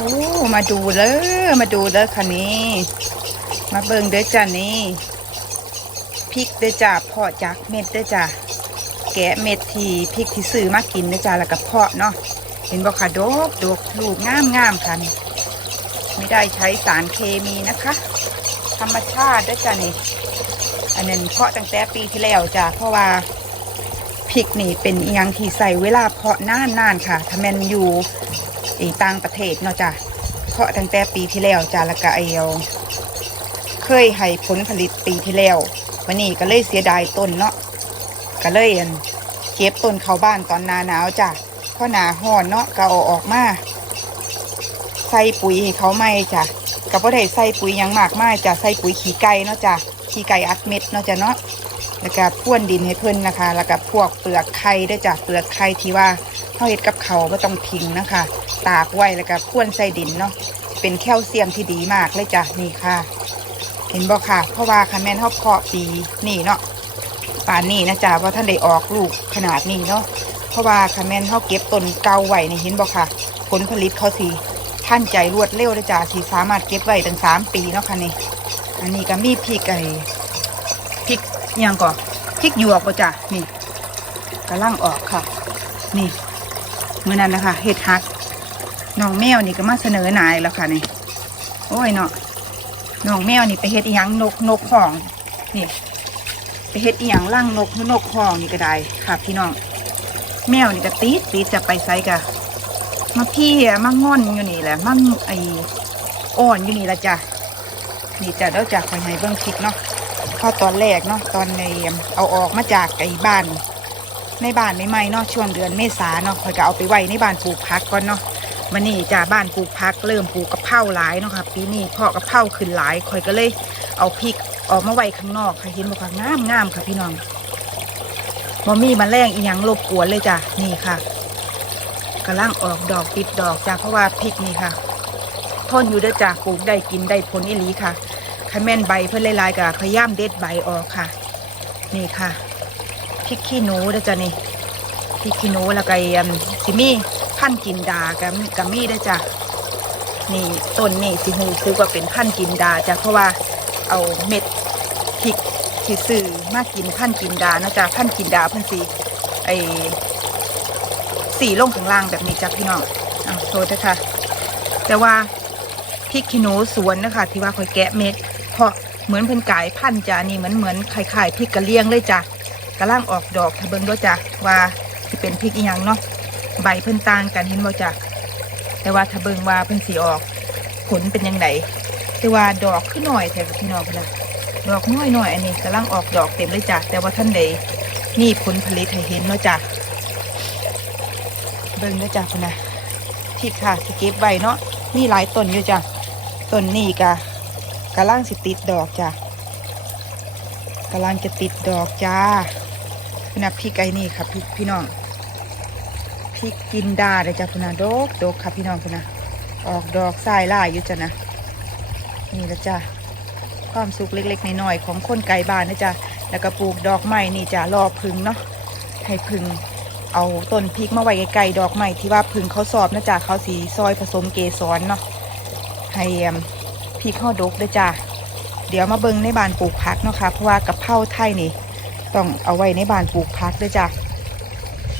โอ้มาดูเลยมาดูเลยคันนี้มาเบิ่งเด้อจ้านี่พริกเด้อจ้าเพาะจากเม็ดเด้อจ้าแกะเม็ดที่พริกที่ซื้อมากินเด้อจ้าแล้วก็เพาะเนาะเห็นบอกค่ะดกดกลูกงามงามค่ะนี่ไม่ได้ใช้สารเคมีนะคะ ธรรมชาติเด้อจ้านี่อันนั้นเพาะตั้งแต่ปีที่แล้วจ้าเพราะว่าพริกนี่เป็นอหยังที่ใส่เวลาเพาะนานๆค่ะถ้าแมนอยู่ ไอีต่างประเทศเนาะจ้ะเพาะตั้งแต่ปีที่แล้วจ้ะแล้วก็ไอเอาเคยให้ผลผลิตปีที่แล้ววันนี้ก็เลยเสียดายต้นเนาะก็เลยอั่นเก็บต้นเขาบ้านตอนหนาหนาวจ้ะเพราะหนาห้อนเนาะก็เอาออกมาใส่ปุ๋ยให้เขาไม่จ้ะก็บ่ได้ใส่ปุ๋ยยังมากมายจ้ะใส่ปุ๋ยขี้ไก่เนาะจ้ะขี้ไก่อัดเม็ดเนาะจ้ะเนาะแล้วก็พ่วนดินให้เพิ่นนะคะ แล้วก็พวกเปลือกไข่ด้วยจ้ะเปลือกไข่ที่ว่า เขาเฮ็ดกับเขาวบ่ต้องพิงนะคะ ตากไว้แล้วก็พ่วนใส่ดินเนาะเป็นแคลเซียมที่ดีมากเลยจ้ะนี่ค่ะ เห็นบ่ค่ะ เพราะว่าคันแม่นเฮาเพาะปีนี่เนาะป่านนี้นะจ๊ะว่าท่านได้ออกลูกขนาดนี้เนาะเพราะว่าคันแม่นเฮาเก็บต้นเกาไว้นี่เห็นบ่ค่ะ ผลผลิตเขาสิท่านใจรวดเร็วเลยจ้ะสิสามารถเก็บไว้ถึงสามปีเนาะค่ะนี่อันนี้ก็มีพริกไอ้พริกยังก่อนพริกหยวกป่ะจ้ะนี่กำลังออกค่ะ นี่ มื่อนั้นนะคะเห็ดฮักน้องแมวนี่ก็มาเสนอนายแล้วค่ะนี่โอ้ยเนาะน้องแมวนี่ไปเฮ็ดอีหยังนกนกของนี่ไปเฮ็ดอีหยังล่างนกนกของนี่ก็ได้ค่ะพี่น้อง แมวนี่ก็ตีดตีดจะไปไซกะมาพี่อะมาง่อนอยู่นี่แหละมั่งไออ่อนอยู่นี่ละจ้ะนี่จะเดี๋ยวจากไปให้เบิ้องพริกเนาะพอตอนแรกเนาะตอนในเอาออกมาจากไอ้บ้าน ในบ้านใหม่ๆเนาะช่วงเดือนเมษาเนาะคอยก็เอาไปไว้ในบ้านปลูกพักก่อนเนาะมันนี่จากบ้านปลูกพักเริ่มปลูกกระเพราหลายเนาะค่ะปีนี้เพาะกระเพราขึ้นหลายคอยก็เลยเอาพริกออกมาไว้ข้างนอกค่ะเห็นบอกว่างามงามค่ะพี่น้องมอมี่มาแรงอีหยังรบกวนเลยจ้ะนี่ค่ะกำลังออกดอกติดดอกจ้ะเพราะว่าพริกนี่ค่ะทนอยู่เด้จ้ะปลูกได้กินได้ผลอีหลีค่ะขแม่นใบเพื่อนลายๆกับขย่ามเด็ดใบออกค่ะ นี่ค่ะ พริกขี้หนูเด้อจ้ะนี่พริกขี้หนูแล้วก็สิมีพันกินดากับกับมีเด้อจ้ะนี่ต้นนี่สิหูซื้อว่าเป็นพันกินดาจ้ะเพราะว่าเอาเม็ดพริกที่ซื้อมากินพันกินดานะจ้ะพันกินดาเพันสีไอสีลงข้างล่างแบบนี้จ้ะพี่น้องอ้าวโทษนะคะแต่ว่าพริกขี้หนูสวนนะคะที่ว่าคอยแกะเม็ดเพราะเหมือนเพิ่นกายพันจ้ะนี่เหมือนเหมือนไข่ไข่พริกกระเลียงเลยจ้ะ กระล่างออกดอกถ้าเบิ่งด้วยจ้ะว่าสิเป็นพริกอีหยังเนาะใบเพิ่นต่างกันเห็นบ่จ้ะแต่ว่าถ้าเบิ่งว่าเพิ่นสีออกผลเป็นยังไงแต่ว่าดอกขึ้นหน่อยแถวพี่น้องนะดอกน้อยหน่อยอันนี้กระล่างออกดอกเต็มเลยจ้ะแต่ว่าท่านใดมีผลผลิตให้เห็นเนาะจ้ะเบิ่งด้วยจ้ะพุ่นะพริกค่ะสิเก็บไว้เนาะมีหลายต้นอยู่จ้ะต้นนี้กะกำลังสิติดดอกจ้ะกำลังจะติดดอกจ้า พี่นะพริกไอ้นี่ค่ะพี่พี่น้องพริกกินดาเลยจ้ะพี่นะดกดกค่ะพี่น้องพี่นะออกดอกทรายล่ายอยู่จ้ะนะนี่ละจ้ะความสุขเล็ก ๆน้อยๆของคนไกลบ้านนะจ้ะแล้วก็ปลูกดอกไม้นี่จ้ะรอพึ่งเนาะให้พึ่งเอาต้นพริกมาไว้ไกลๆดอกไม้ที่ว่าพึ่งเขาสอบนะจ้ะเขาสีซอยผสมเกสรเนาะให้พริกข้าวดกด้วยจ้าเดี๋ยวมาเบิ่งในบ้านปลูกพักเนาะค่ะเพราะว่ากะเพราไทยนี่ ต้องเอาไว้ในบ้านปลูกพักด้วยจ้า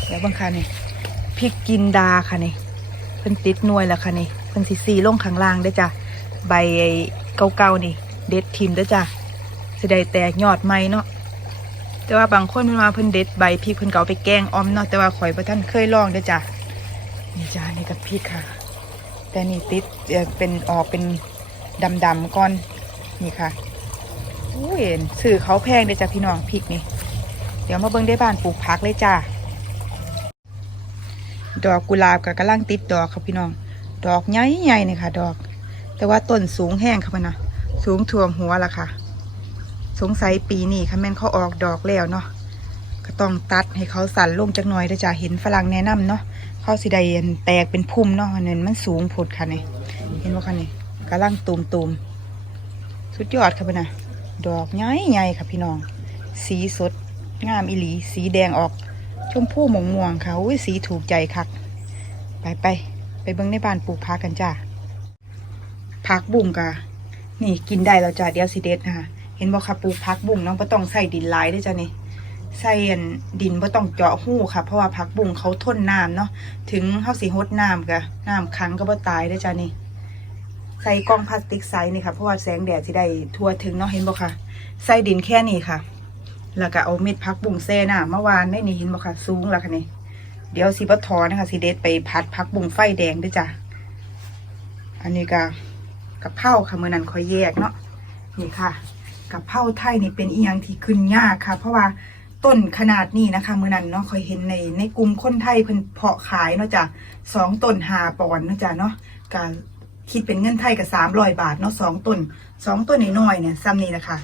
เดี๋ยวบางค่ะนี่พริกกินดาค่ะนี่เพิ่นติดนวยแล้วค่ะนี่เพิ่นสีสีลงข้างล่างด้วยจ้าใบเก่าๆนี่ เด็ดทิมด้วยจ้าสิได้แตกยอดใหม่เนาะแต่ว่าบางคนเพิ่นมาเพิ่นเด็ดใบพริกเพิ่นเก่าไปแกงออมเนาะแต่ว่าข่อยบ่ท่านเคยลองด้วยจ้านี่จ้านี่กับพริกค่ะ แต่นี่ติดเป็นออกเป็นดำๆก้อนนี่ค่ะอุ้ยสื่อเขาแพงเลยจ้ะพี่น้องพริกนี่ เดี๋ยวมาเบิ่งได้บ้านปลูกผักเลยจ้าดอกกุหลาบกับกำลังติดดอกครับพี่น้อง ดอกใหญ่ๆนี่ค่ะ ดอก แต่ว่าต้นสูงแห้งครับนะสูงท่วมหัวละค่ะ สงสัยปีนี้ค่ะแม่นเขาออกดอกแล้วเนาะก็ต้องตัดให้เขาสั่นลงจักหน่อยเด้จ้าเห็นฝรั่งแนะนำเนาะเขาสิได้อันแตกเป็นพุ่มเนาะอันนั้นมันสูงผดค่ะเนี่ยเห็นว่าค่ะเนี่ยกำลังตูมตูมๆสุดยอดค่ะพี่นะดอกใหญ่ใหญ่ค่ะพี่น้อง สีสด งามอีหลี สีแดงออกชมพูม่วงม่วงค่ะอุ้ยสีถูกใจคัก ไปไปไปเบิ่งในบ้านปลูกพักกันจ้าผักบุ้งกะนี่กินได้แล้วจ้ะเดี๋ยวสิเด็ดนะคะเห็นบอกค่ะปลูกผักบุ้งเน้องบ่ต้องใส่ดินหลายด้วยจ้ะนี่ใส่ดินบ่ต้องเจาะหู้ค่ะ เพราะว่าผักบุ้งเขาทนน้ำเนาะถึงเฮาสิฮดน้ำกะน้ำขังก็บ่ตายด้วยจ้ะนี่ใส่กล่องพลาสติกใสนี่ค่ะเพราะว่าแสงแดดสิได้ทั่วถึงเนาะเห็นบ่ค่ะ ใส่ดินแค่นี้ค่ะ แล้วก็เอาเม็ดพักบุ้งแซ่น่ะเมื่อวานได้นี่เห็นบ่ค่ะสูงแล้วค่ะนี่เดี๋ยวสิบ่ถอนนะคะสิเด็ดไปพัดพักบุ้งไฟแดงด้วยจ้ะอันนี้ก็กะเพราค่ะเมื้อนั้นคอยแยกเนาะนี่ค่ะกะเพราไทยนี่เป็นอีหยังที่ขึ้นยากค่ะ เพราะว่าต้นขนาดนี้นะคะเมื้อนั้นเนาะคอยเห็นในในกลุ่มคนไทยเพิ่นเพาะขายเนาะจ้ะสองต้นหาปอนเนาะจ้ะเนาะก็คิดเป็นเงินไทยกับสามร้อยบาทเนาะสองต้นสองต้นน้อยๆเนี่ยซ้ำนี่นะคะ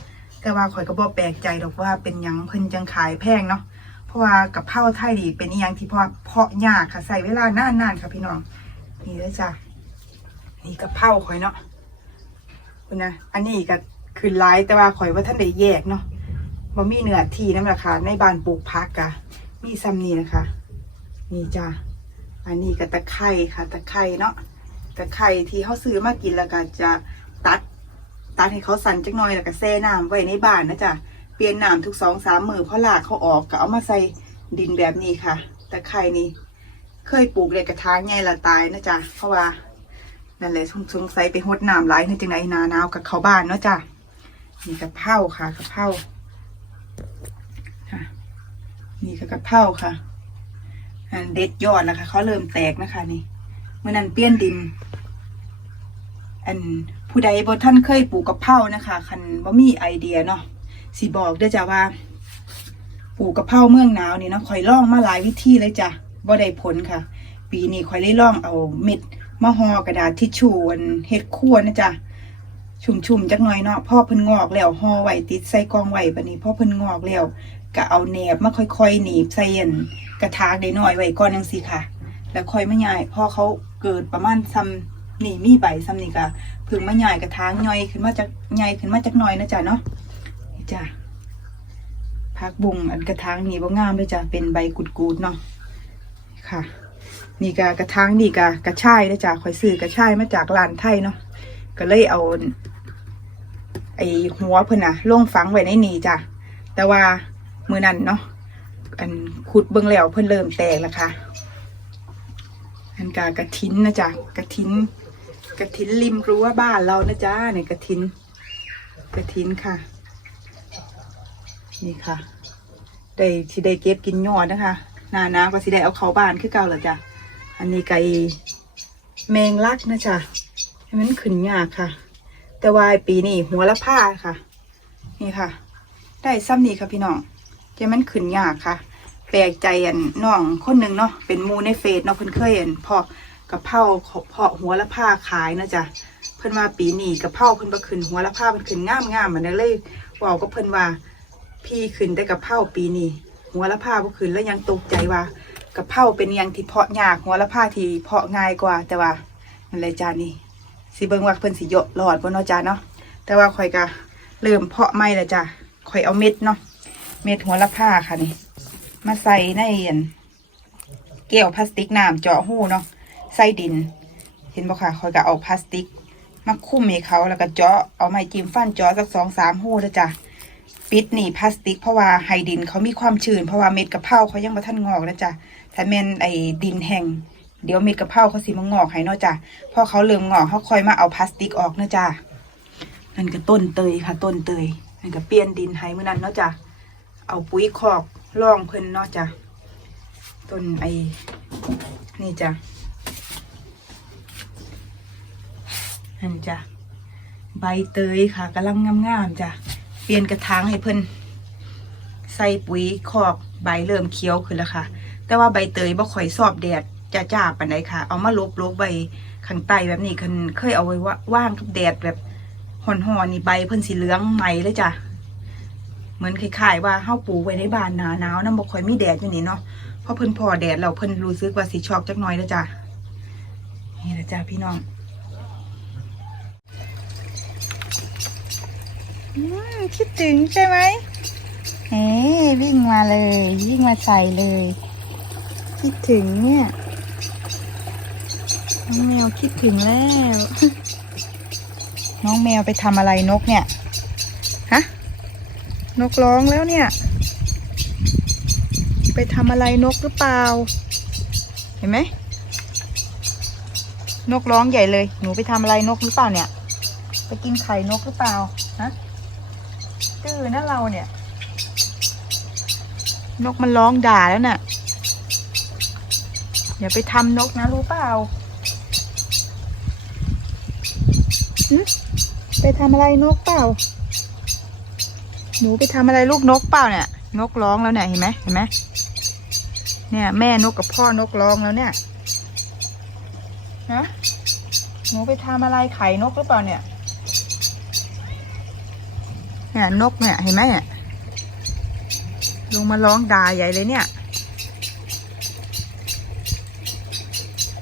แต่ว่าข่อยก็บ่แปลกใจหรอกว่าเป็นหยังเพิ่นจังขายแพงเนาะเพราะว่ากับข้าวไทยนี่เป็นอีหยังที่เพาะเพาะยากค่ะใส่เวลานานๆค่ะพี่น้องนี่เลยจ้ะนี่กับข้าวข่อยเนาะคุณนะอันนี้ก็คือหลายแต่ว่าข่อยว่าท่านได้แยกเนาะบ่มีเนื้อที่นั่นแหละค่ะในบ้านปลูกพักกะมีซ้ำนี่นะคะ นี่จ้ะอันนี้ก็ตะไคร้ค่ะ ตะไคร้เนาะตะไคร่ที่เขาซื้อมากินแล้วก็จะตัด ตัดให้เขาสั่นจักหน่อยแล้วก็แช่น้ำไว้ในบ้านนะจ๊ะเปลี่ยนน้ำทุกสองสามมือเพราะหลากเขาออกก็เอามาใส่ดินแบบนี้ค่ะ แตะไคร่นี่เคยปลูกเลยกระถางใหญ่ละตายนะจ๊ะเพราะว่านั่นแหละสงสัยไปหดน้ำหลายนึงจังไหนาหนาวกับเขาบ้านเนาะจ้ะนี่กระเพราค่ะกระเพราค่ะ นี่ก็กระเพราค่ะอันเด็ดยอดแล้วค่ะเขาเริ่มแตกนะคะ นี่เมื่อนั้นเปลี่ยนดิน อัน ผู้ใดบ่ท่านเคยปลูกกะเพรานะคะคันบ่มีไอเดียเนาะสิบอกเด้อจ้ะว่า ปลูกกะเพราเมืองหนาวนี่เนาะข่อยลองมาหลายวิธีเลยจ้ะบ่ได้ผลค่ะ ปีนี้ข่อยเลยลองเอาเม็ดมาห่อกระดาษทิชชู่อันเฮ็ดครัวนะจ้ะชุ่มๆจักหน่อยเนาะพ่อเพิ่นงอกแล้วห่อไว้ติดใส่กองไว้บัดนี้พ่อเพิ่นงอกแล้วก็เอาแหนบมาค่อยๆหนีบใส่อันกระถางได้น้อยไว้ก่อนจังซี่ค่ะ แล้วค่อยมาใหญ่พอเขาเกิดประมาณซ้ำนี่มีใบซ้ำนี่ก็ พึ่งมาใหญ่กระถางย่อยขึ้นมาจากใหญ่ขึ้นมาจากหน่อยนะจ๊ะเนาะนี่จ้ะพักบุงอันกระถางนี่บ่งามเลยจ้ะเป็นใบกุดๆเนาะค่ะ นี่ก็กระถางนี่ก็กระชายนะจ๊ะข่อยซื้อกระชายมาจากร้านไทยเนาะก็เลยเอา ไอหัวเพิ่นน่ะลงฝังไว้ในนี่จ้ะแต่ว่ามือนั้นเนาะอันขุดเบิ่งแล้วเพิ่อนเริ่มแตกแล้วค่ะอันกากระทินนะจ๊ะกระทิ้น กระทินริมรั้วบ้านเรานะจ๊ะเนี่ยกระทินกระทินค่ะ นี่ค่ะ ได้ที่ได้เก็บกินยอดนะคะหนานาวก็สิได้เอาเขาบ้านคือเก่าแล้วจ้ะอันนี้ไก่แมงลักนะจ๊ะให้มันขึ้นยากค่ะ แต่ว่าปีนี้หัวละผ้าค่ะ นี่ค่ะ ได้ซ้ำนี่ค่ะพี่น้องจะมันขึ้นยากค่ะ แปลกใจอันน้องคนหนึ่งเนาะเป็นมูในเฟซเนาะเพิ่นเคยเห็นพาะ กะเพราเพาะหัวละผ้าขายนะจ้ะเพิ่นว่าปีนี้กะเพราเพิ่นบ่ขึ้นหัวละผ้ามันขึ้นงามงามมันนเลยว้ากับเพิ่นว่าพี่ขึ้นแต่กะเพราปีนี้หัวละผ้าบ่ขึ้นแล้วยังตกใจว่ากะเพราเป็นยังที่เพาะยากหัวละผ้าที่เพาะง่ายกว่าแต่ว่านั่นแหละจ้านี่สิเบิ่งว่าเพิ่นสิเยอะรอดบ่เนาะจ้าเนาะแต่ว่าข่อยก็เริ่มเพาะใหม่แล้วจ้ะข่อยเอาเม็ดเนาะเม็ดหัวละผ้าค่ะนี่ มาใส่ในอันแก้วพลาสติกน้ำเจาะหูเนาะ ใส่ดิน เห็นบ่ค่ะคอยก็เอาพลาสติก มาคุ้มให้เขาแล้วก็เจาะเอาไม้จิ้มฟันเจาะสักสองสามหูแล้วจ้ะปิดหนีพลาสติก เพราะว่าไฮดินเขามีความชื้นเพราะว่าเม็ดกระเพราเขายังมาท่านงอกนะจ้ะถ้าแม่นไอ้ดินแห้งเดี๋ยวเม็ดกระเพราเขาสิมางอกให้เนาะจ้ะพอเขาเริ่มงอกเขาคอยมาเอาพลาสติกออกนะจ้ะนั่นก็ต้นเตยค่ะต้นเตยนั่นก็เปลี่ยนดินให้เมื่อนั้นเนาะจ้ะเอาปุ๋ยคอกล่องเพิ่นเนาะจ้ะต้นไอ้นี่จ้ะ นั่นจ้ะใบเตยค่ะกำลังงามๆจ้ะเปลี่ยนกระถางให้เพิ่นใส่ปุ๋ยคอกใบเริ่มเขียวขึ้นแล้วค่ะ แต่ว่าใบเตยบ่ค่อยสอบแดดจ้าจ้าปานใดค่ะ เอามาลบลบใบข้างใต้แบบนี้คันเคยเอาไว้ว่าว่างกับแดดแบบห่อนๆนี่ใบเพิ่นสีเหลืองใหม่เลยจ้ะเหมือนคล้ายๆว่าเฮาปลูกไว้ในบ้านหนาหนาวน้ำบ่ค่อยมีแดดอยู่นี่เนาะเพราะเพิ่นพอแดดแล้วเพิ่นรู้สึกว่าสิช็อกจักหน่อยแล้วจ้ะนี่แหละจ้ะพี่น้องอืม คิดถึงใช่ไหมเฮ้วิ่งมาเลย วิ่งมาใส่เลย คิดถึงเนี่ยน้องแมวคิดถึงแล้ว น้องแมวไปทำอะไรนกเนี่ย ฮะ นกร้องแล้วเนี่ย ไปทำอะไรนกหรือเปล่า เห็นไหม นกร้องใหญ่เลย หนูไปทำอะไรนกหรือเปล่าเนี่ย ไปกินไข่นกหรือเปล่า ฮะ ดื้อนะเราเนี่ย นกมันร้องด่าแล้วน่ะอย่าไปทำนกนะรู้เปล่าไปทำอะไรนกเปล่า หนูไปทำอะไรลูกนกเปล่าเนี่ย นกร้องแล้วเนี่ยเห็นไหมเห็นไหมเนี่ย แม่นกกับพ่อนกร้องแล้วเนี่ยฮะหนูไปทำอะไรไข่นกหรือเปล่าเนี่ย เนี่ยนกเนี่ยเห็นไหมเนี่ยลงมาร้องด่าใหญ่เลยเนี่ย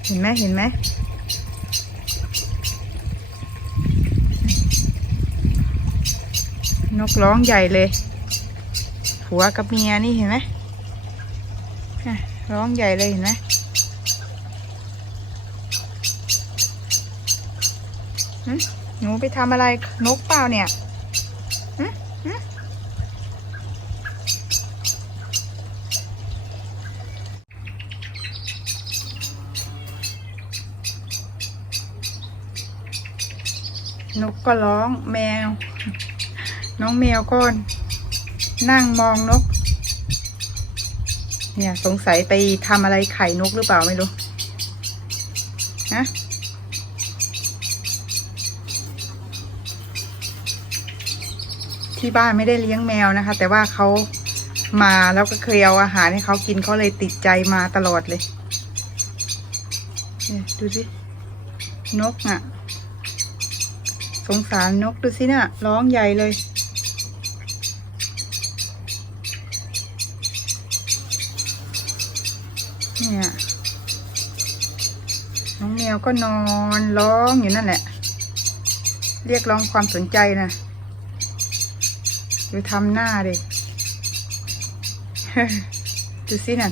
เห็นไหมเห็นไหมนกร้องใหญ่เลยผัวกับเมียนี่เห็นไหมอะร้องใหญ่เลยเห็นไหมหนูไปทำอะไรนกเปล่าเนี่ย นกก็ร้องแมว น้องแมวก็นั่งมองนก เนี่ยสงสัยไปทำอะไรไข่นกหรือเปล่าไม่รู้ฮะที่บ้านไม่ได้เลี้ยงแมวนะคะ แต่ว่าเขามาแล้วก็เคยเอาอาหารให้เขากินเขาเลยติดใจมาตลอดเลยเนี่ยดูสินกอะ งสารนกดูสิน่ะ ร้องใหญ่เลย เนี่ยน้องแมวก็นอนร้องอยู่นั่นแหละ เรียกร้องความสนใจนะดูทำหน้าดิดูสิน่ะ